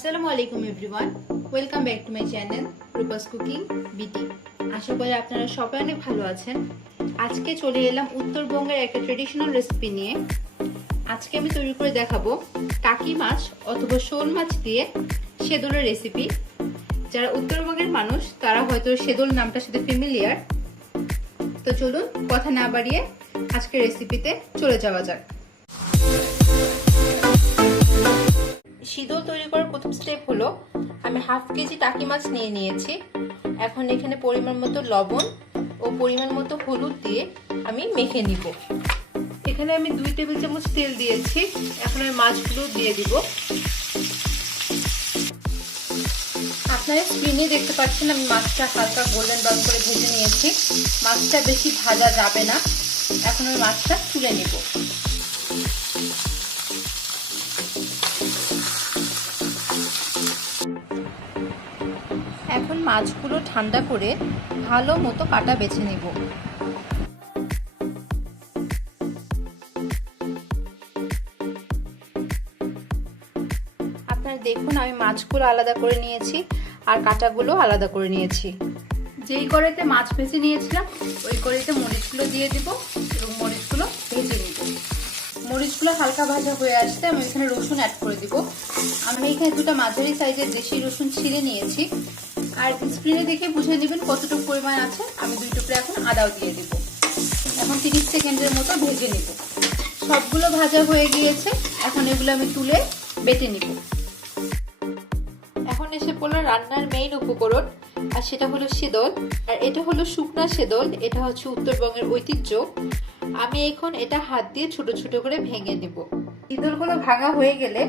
Assalamualaikum everyone. Welcome back to my channel Rupa's Cooking BT. আশা করি আপনারা সবাই অনেক ভালো আছেন। আজকে চলে এলাম উত্তরবঙ্গের একটা ট্রেডিশনাল রেসিপি নিয়ে। আজকে আমি তৈরি করে দেখাবো টাকি মাছ অথবা শোল মাছ দিয়ে শেদলের রেসিপি। যারা উত্তরবঙ্গের মানুষ তারা হয়তো শেদল নামটার সাথে ফ্যামিলিয়ার। তো চলুন কথা না বাড়িয়ে আজকের রেসিপিতে চলে যাওয়া যাক। শীতল তৈরি করার প্রথম স্টেপ হলো আমি হাফ কেজি টাকি মাছ নিয়ে নিয়েছি। এখন এখানে পরিমাণ মতো লবণ ও পরিমাণ মতো হলুদ দিয়ে আমি মেখে নিব। এখানে আমি 2 টেবিল চামচ তেল দিয়েছি। এখন আমি মাছগুলো দিয়ে দিব। আপনারা স্ক্রিনে দেখতে পাচ্ছেন আমি মাছটা হালকা গোল্ডেন ব্রাউন করে ভেজে নিয়েছি। মাছটা বেশি ভাজা যাবে না। এখন আমি মাছটা তুলে নিব। এখন মাছগুলো ঠান্ডা করে ভালো মতো কাটা বেছে নেব। আপনারা দেখুন আমি মাছগুলো আলাদা করে নিয়েছি আর কাটাগুলো আলাদা করে নিয়েছি। যেই কড়াইতে মাছ ভেজে নিয়েছিলাম ওই কড়াইতে মরিচগুলো দিয়ে দিব এবং মরিচগুলো ভেজে নিব। মরিচগুলো হালকা ভাজা হয়ে আসতে আমি এখানে রসুন অ্যাড করে দিব। আমি এখানে 2টা মাঝারি সাইজের দেশি রসুন ছিঁড়ে নিয়েছি। আর স্ক্রিনে দেখে বুঝে নেবেন কতটুকু পরিমাণ আছে। আমি 2 টুকরো এখন আদাও দিয়ে দিব। এখন 30 সেকেন্ডের মতো ভেজে নিব। সবগুলো ভাজা হয়ে গিয়েছে। এখন এগুলো আমি তুলে বেটে নিব। এখন এসে পড়লো রান্নার মেইন উপকরণ, আর সেটা হলো শীতল। আর এটা হলো শুকনা শীতল। এটা হচ্ছে উত্তরবঙ্গের ঐতিহ্য। আমি এখন এটা হাত দিয়ে ছোট ছোট করে ভেঙে নিব। শীতলগুলো ভাঙা হয়ে গেলে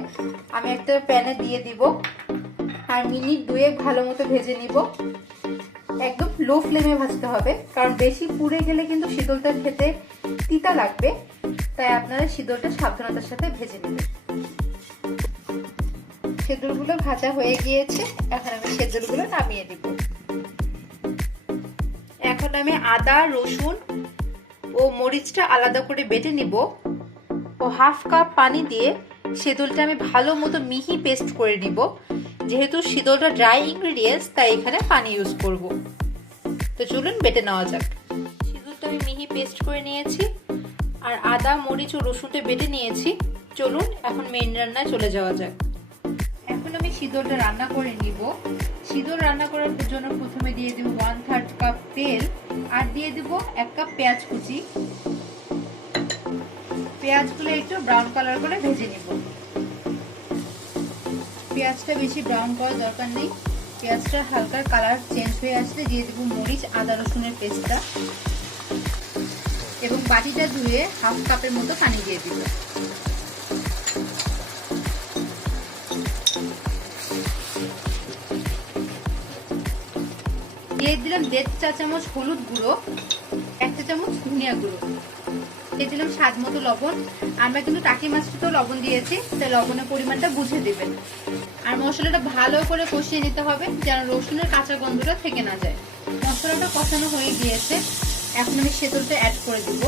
আমি একটা প্যানে দিয়ে দিব আর মিনিট 2 ভালো মতো ভেজে নিব। একদম লো ফ্লেমে ভাজতে হবে, কারণ বেশি পুড়ে গেলে কিন্তু শীতলটা খেতে তিতা লাগবে। তাই আপনারা শীতলটা সাবধানতার সাথে ভেজে নেবেন। শীতলগুলো ভাজা হয়ে গিয়েছে। এখন আমি শীতলগুলো নামিয়ে দিব। এখন আমি আদা, রসুন ও মরিচটা আলাদা করে বেটে নিব ও হাফ কাপ পানি দিয়ে শীতলটা আমি ভালো মতো মিহি পেস্ট করে নিব। যেহেতু শীতলটা ড্রাই ইনগ্রেডিয়েন্টস তাই এখানে পানি ইউজ করব। তো চলুন বেটে নেওয়া যাক। শীতলটা আমি মিহি পেস্ট করে নিয়েছি আর আদা, মরিচ ও রসুনটা বেটে নিয়েছি। চলুন এখন মেইন রান্নায় চলে যাওয়া যাক। এখন আমি শীতলটা রান্না করে নিব। শীতল রান্না করার জন্য প্রথমে দিয়ে দিব 1/3 কাপ তেল আর দিয়ে দিব 1 কাপ পেঁয়াজ কুচি। পেঁয়াজগুলো একটু ব্রাউন কালার করে ভেজে নিব। পেঁয়াজটা বেশি ব্রাউন করার দরকার নেই। পেঁয়াজটা হালকা কালার চেঞ্জ হয়ে আসলে দিয়ে দেব মরিচ, আদা, রসুনের পেস্টটা এবং বাটিটা ধুয়ে হাফ কাপের মতো পানি দিয়ে দিব। দিয়ে দিলাম 1.5 চা চামচ হলুদ গুঁড়ো, 1 চা চামচ ধনিয়া গুঁড়ো, দিয়ে দিলাম স্বাদ মতো লবণ। আমরা কিন্তু টাকি মাছটাতেও লবণ দিয়েছি, তাই লবণের পরিমাণটা বুঝে দেবেন। আর মশলাটা ভালো করে কষিয়ে নিতে হবে যেন রসুনের কাঁচা গন্ধটা থেকে না যায়। মশলাটা কষানো হয়ে গিয়েছে। এখন আমি শীতলটা অ্যাড করে দিব।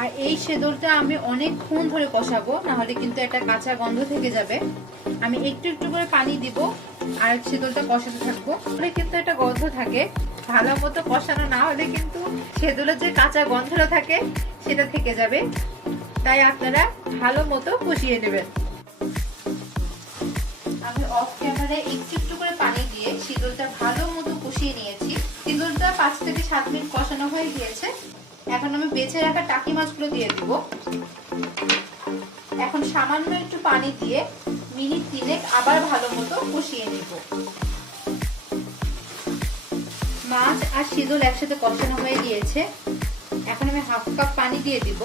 আর এই শীতলটা আমি অনেকক্ষণ ধরে কষাবো, না হলে কিন্তু একটা কাঁচা গন্ধ থেকে যাবে। আমি একটু একটু করে পানি দিব আর শীতলটা কষাতে থাকবো। তাহলে কিন্তু একটা গন্ধ থাকে, ভালো মতো কষানো না হলে কিন্তু শীতলের যে কাঁচা গন্ধটা থাকে সেটা থেকে যাবে। তাই আপনারা ভালো মতো কষিয়ে নেবেন। আমি অফ ক্যামেরায় একটু একটু করে পানি দিয়ে শীতলটা ভালো মতো কষিয়ে নিয়েছি। শীতলটা 5 থেকে 7 মিনিট কষানো হয়ে গিয়েছে। এখন আমি বেছে রাখা টাকি মাছগুলো দিয়ে দিব। এখন সামান্য একটু পানি দিয়ে মিনিট 3 আবার ভালো মতো কষিয়ে নিব। মাছ আর শীতল একসাথে কষানো হয়ে গিয়েছে। এখন আমি হাফ কাপ পানি দিয়ে দিব।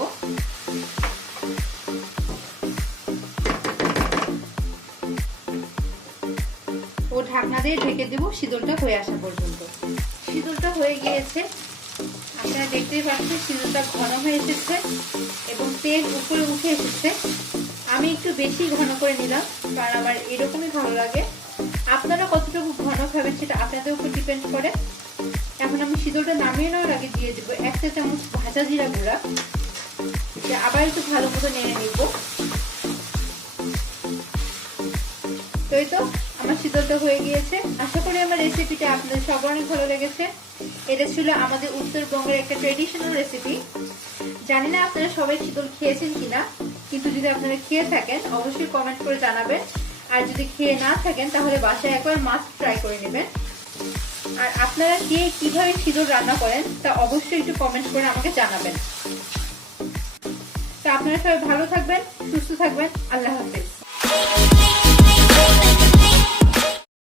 ও ঢাকনা দিয়ে ঢেকে দেব শীতলটা হয়ে আসা পর্যন্ত। শীতলটা হয়ে গিয়েছে। আপনারা দেখতেই পাচ্ছেন শীতলটা ঘন হয়ে এসেছে এবং তেল উপরে উঠে এসেছে। আমি একটু বেশি ঘন করে নিলাম, কারণ আমার এরকমই ভালো লাগে। আপনারা কতটুকু ঘন খাবেন সেটা আপনাদের উপর ডিপেন্ড করে। এখন আমি শীতলটা নামিয়ে নেওয়ার আগে দিয়ে দেবো 1 চা চামচ ভাজা জিরা গুঁড়া। আবার একটু ভালো মতো নেড়ে নিব। তো এই তো আমার শীতলটা হয়ে গিয়েছে। আশা করি আমার রেসিপিটা আপনাদের সবার অনেক ভালো লেগেছে। এটা ছিল আমাদের উত্তরবঙ্গের একটা ট্রেডিশনাল রেসিপি। জানি না আপনারা সবাই শীতল খেয়েছেন কিনা, কিন্তু যদি আপনারা খেয়ে থাকেন অবশ্যই কমেন্ট করে জানাবেন। আর যদি খেয়ে না থাকেন তাহলে বাসায় একবার মাস্ট ট্রাই করে নেবেন। আর আপনারা কে কিভাবে শীতল রান্না করেন তা অবশ্যই একটু কমেন্ট করে আমাকে জানাবেন। তা আপনারা সবাই ভালো থাকবেন, সুস্থ থাকবেন। আল্লাহ হাফেজ।